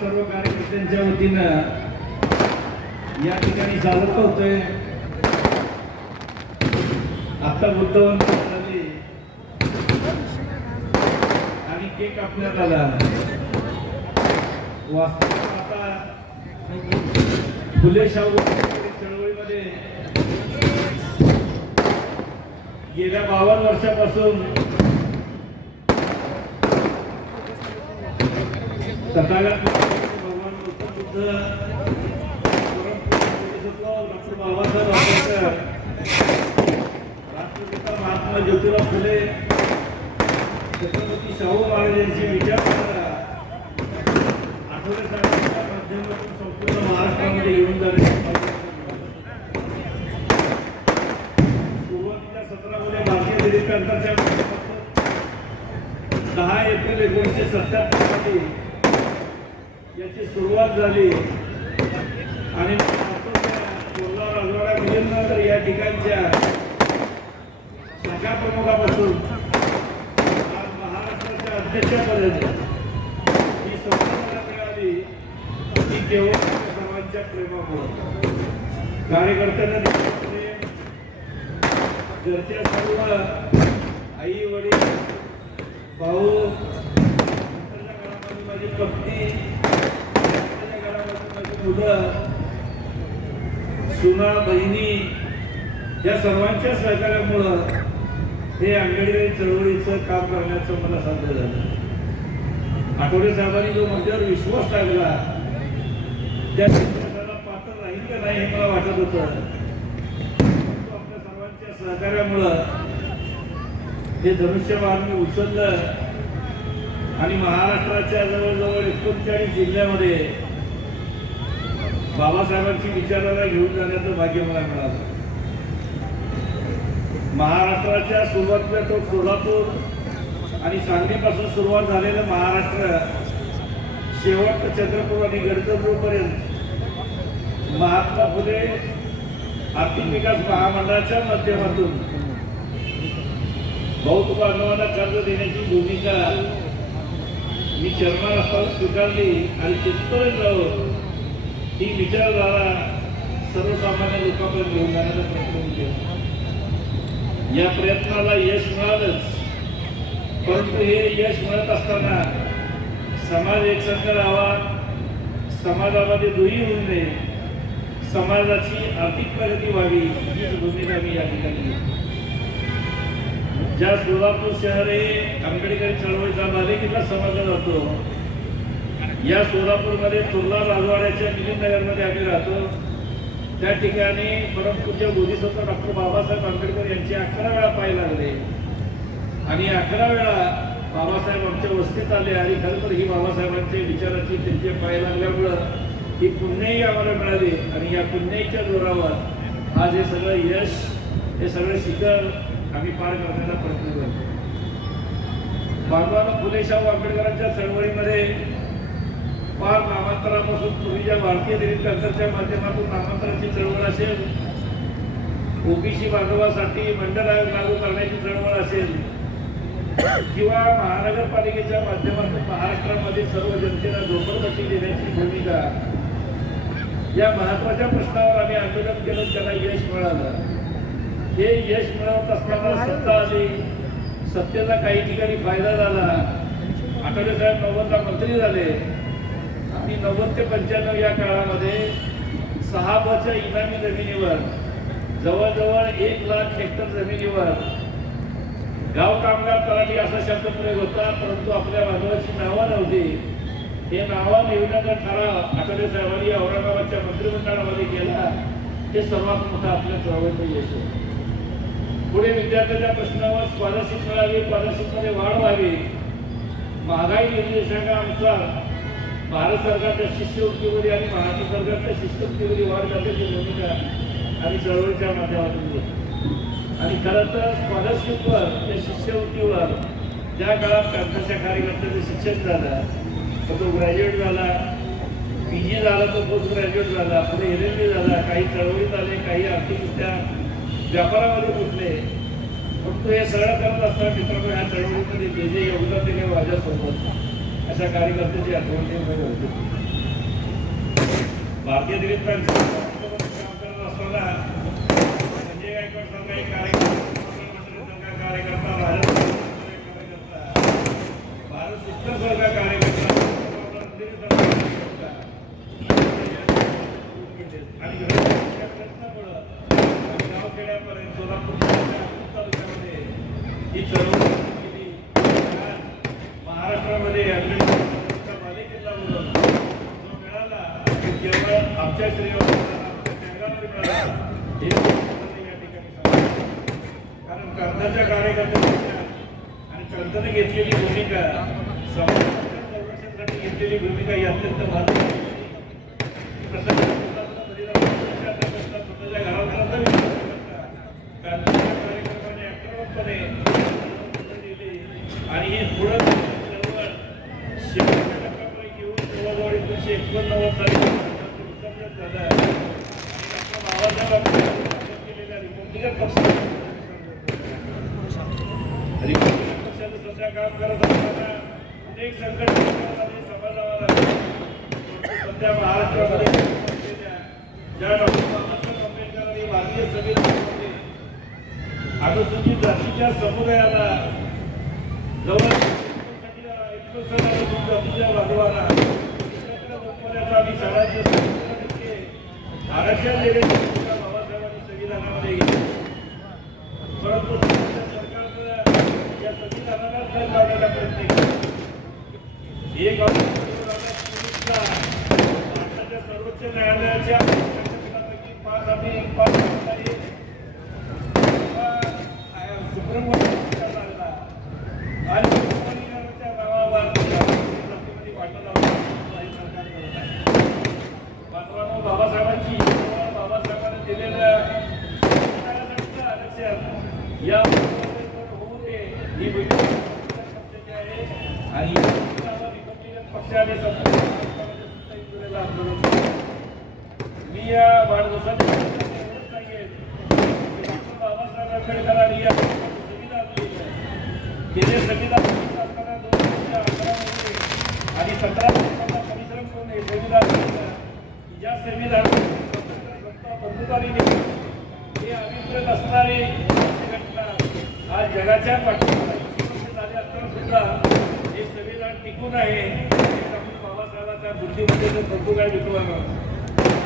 सर्व कार्यकर्त्यांच्या वतीनं या ठिकाणी सादर होतोय. आता बुद्धवंत झाली आणि केक कापण्यात आला. वास्तविक आता फुले शाहू चळवळीमध्ये गेल्या 52 वर्षापासून तथागत भगवान गौतम बुद्ध, डॉक्टर बाबासाहेब आंबेडकर, राष्ट्रपिता महात्मा ज्योतिराव फुले, छत्रपती शाहू महाराज यांची विचारधारा आठवले साहेबांच्या माध्यमातून संपूर्ण महाराष्ट्रामध्ये येऊन जाणे. सुरुवातीच्या सत्रामध्ये भारतीय दिलीकांताच्या 10 एप्रिल 1977 मध्ये याची सुरुवात झाली आणि कोल्हापूर राजवाडा मिलिंदनगर या ठिकाणच्या शाखा प्रमुखापासून आज महाराष्ट्राच्या अध्यक्षापर्यंत ही संस्था मिळाली ती केवळ सर्वांच्या प्रेमामुळे. कार्यकर्त्यांना घरच्या सर्व आई वडील भाऊ, नंतरच्या काळामध्ये माझी पत्नी, मुलं, सुना, बहिणी या सर्वांच्या सहकार्यामुळं हे आंबेडकरी चळवळीचं काम करण्याचं मला साध्य झालं. आठवले साहेबांनी जो माझ्यावर विश्वास टाकला त्या विश्वासाला पात्र राहील का नाही हे मला वाटत होतं. आपल्या सर्वांच्या सहकार्यामुळं हे धनुष्यबाण मी उचललं आणि महाराष्ट्राच्या जवळजवळ 39 जिल्ह्यामध्ये बाबासाहेबांची विचाराला घेऊन जाण्याचं भाग्य मला मिळालं. महाराष्ट्राच्या सुरुवातीला तो सोलापूर आणि सांगलीपासून सुरुवात झालेलं महाराष्ट्र शेवट चंद्रपूर आणि गडचिरोलीपर्यंत महात्मा फुले आर्थिक विकास महामंडळाच्या माध्यमातून बौद्ध बांधवांना कर्ज देण्याची भूमिका मी चेअरमन असताना स्वीकारली आणि तिथपर्यंत जाऊन ही विचारधारा सर्वसामान्य लोकांपर्यंत घेऊन जाण्याचा प्रयत्न केला. या प्रयत्नाला यश मिळालंच, परंतु हे यश मिळत असताना समाज एकसंध राहावा, समाजामध्ये दुही होऊ नये, समाजाची आर्थिक प्रगती व्हावी ही भूमिका मी या ठिकाणी. ज्या सोलापूर शहर हे आंबेडकरी चळवळीचा बालेकिल्ला समजला जातो, या सोलापूरमध्ये तुर्ला राजवाड्याच्या मिलिंदनगरमध्ये आम्ही राहतो. त्या ठिकाणी परमपूज्य बोधिसत्व डॉक्टर बाबासाहेब आंबेडकर यांचे 11 वेळा पाय लागले आणि 11 वेळा बाबासाहेब आमच्या वस्तीत आले आणि खरं तर ही बाबासाहेबांच्या विचाराची त्यांचे पाय लागल्यामुळं ही पुण्याई आम्हाला मिळाली आणि या पुण्याईच्या जोरावर आज हे सगळं यश, हे सगळं शिखर आम्ही पार करण्याचा प्रयत्न करतो. बांधवांना फुले शाहू आंबेडकरांच्या चळवळीमध्ये फार नामांतरापासून पूर्वीच्या भारतीय दिलीकांताच्या माध्यमातून नामांतराची चळवळ असेल, ओबीसी बांधवासाठी मंडळ आयोग लागू करण्याची चळवळ असेल किंवा महानगरपालिकेच्या माध्यमातून महाराष्ट्रामध्ये सर्व जनतेला झोपडपट्टी देण्याची भूमिका, या महत्वाच्या प्रश्नावर आम्ही आंदोलन केलं, त्याला यश मिळालं. हे यश मिळवत असताना सत्ता आली, सत्तेचा काही ठिकाणी फायदा झाला. आठवले साहेब 90ला मंत्री झाले आणि 90 ते 95 या काळामध्ये 6 इनामी जमिनीवर जवळजवळ 1 लाख हेक्टर जमिनीवर गाव कामगार तलाठी असा शब्द प्रयोग होता, परंतु आपल्या बांधवाची नावं नव्हती. हे नावं लिहिण्याचा ठराव आठवले साहेबांनी औरंगाबादच्या मंत्रिमंडळामध्ये केला. हे सर्वात मोठं आपल्या चळवळीचं यश होतं. पुढे विद्यार्थ्यांच्या प्रश्नावर स्कॉलरशिप मिळावी, स्कॉलरशिपमध्ये वाढ व्हावी, महागाई निर्देशांकानुसार भारत सरकारच्या शिष्यवृत्तीमध्ये आणि महाराष्ट्र सरकारच्या शिष्यवृत्तीमध्ये वाढ करण्याची भूमिका आणि चळवळीच्या माध्यमातून घेतली. आणि खरं तर स्कॉलरशिपवर त्या शिष्यवृत्तीवर ज्या काळात काँग्रेसच्या कार्यकर्त्याचं शिक्षण झालं, तर तो ग्रॅज्युएट झाला, PG झाला, तो पोस्ट ग्रॅज्युएट झाला, पुढे LLB झाला, काही चळवळीत आले, काही आर्थिकरित्या व्यापारामध्ये गुंतले. परंतु हे सगळं करत असताना मित्रांनो, ह्या चळवळीमध्ये जे योगदान दिले माझ्यासोबत अशा कार्यकर्त्याची आठवण होती. भारतीय दलित पक्षासोबत काम करत असताना संजय गायकवाड सारखा एक कार्यकर्ता, राजन कार्यकर्ता, भारत सिस्टर सारखा कार्यकर्ता आणि गावखेड्यापर्यंत सोलापूर तालुक्यामध्ये ही चळवळ केली. महाराष्ट्रामध्ये बालेकिल्ला म्हणून जो मिळाला केवळ आमच्या श्रीरामाला मिळाला हे या ठिकाणी कारण कर्जाच्या कार्यकर्त्यांच्या आणि कर्जाने घेतलेली भूमिका समाजाच्या संरक्षणासाठी घेतलेली भूमिका ही अत्यंत महत्त्वाची. स्वतःच्या घरात कार्यक्रमाने आक्रमकपणे आणि हे पुढं चळवळ शेवटच्या टप्प्यापर्यंत घेऊन जवळजवळ 1989 साली विसर्जन झालं आणि आपल्या भावाच्या केलेल्या रिपब्लिकन पक्षाचं सध्या काम करत असताना अनेक संकट समाजाला सध्या महाराष्ट्रामध्ये ज्या डॉक्टर बाबासाहेब आंबेडकरांनी भारतीय संविधानामध्ये अनुसूचित जातीच्या समुदायाला जवळ जातीच्या बांधवांना आणि समाजाचे आरक्षण दिले बाबासाहेबांनी संविधानामध्ये घेतले. परंतु सरकारनं या संविधानाला फल लावण्याचा प्रयत्न केला. एक भारताच्या सर्वोच्च न्यायालयाच्या 5 सुप्रीम कोर्टाचा लागला आणि सुप्रीमच्या नावावर वाटत मात्र बाबासाहेबांची बाबासाहेबांनी दिलेल्या आरक्षण या होऊ नये ही पक्षाची आहे आणि रिपब्लिकन पक्षाने आंदोलन. मी या वाढदिवसात सांगेन बाबासाहेब आंबेडकरांनी या संविधान केले. संविधान असताना 2011 आणि 17 वर्षांचा परिश्रम करून हे संविधान या संविधान बंधुताने हे अभिप्रेत असणारी घटना आज जगाच्या पाठीमागे झाले असताना सुद्धा हे संविधान टिकून आहे. बाबासाहेबांच्या बुद्धिमत्तेचं कौतुक आहे विद्वानं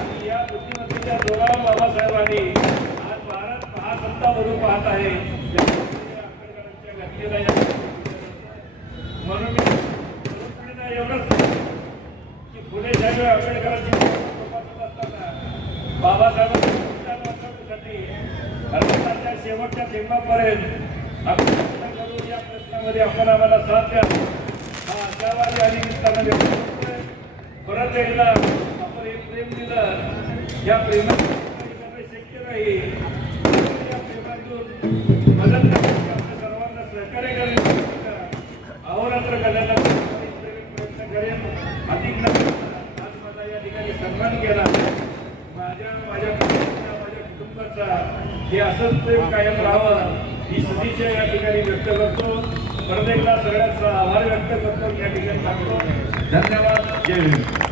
आणि या बुद्धिमत्तेच्या जोरावर बाबासाहेबांनी आज भारत महासत्ता म्हणून पाहत आहे. आंबेडकरांच्या घटनेला म्हणून एवढंच की फुले साहेब आंबेडकरांची असताना बाबासाहेबांसाठी भारताच्या शेवटच्या थेंबापर्यंत आपण या प्रश्नामध्ये आपण आम्हाला साथ द्या हा आशावादी आणि निमित्तानं परत एकदा आपण हे प्रेम दिलं. या प्रेमात शक्य नाही. या प्रेमातून मदत करण्याची आपल्या सर्वांना सहकार्य करण्याची अहोरात्र करण्याचा प्रयत्न करेन. अधिक आज माझा या ठिकाणी सन्मान केला. माझ्या कुटुंबाचा हे असंच प्रेम कायम राहावं ही सदिच्छा या ठिकाणी व्यक्त करतो. परत एकदा सगळ्यांचा आभार व्यक्त करतो. या ठिकाणी सांगतो धन्यवाद. जय हिंद.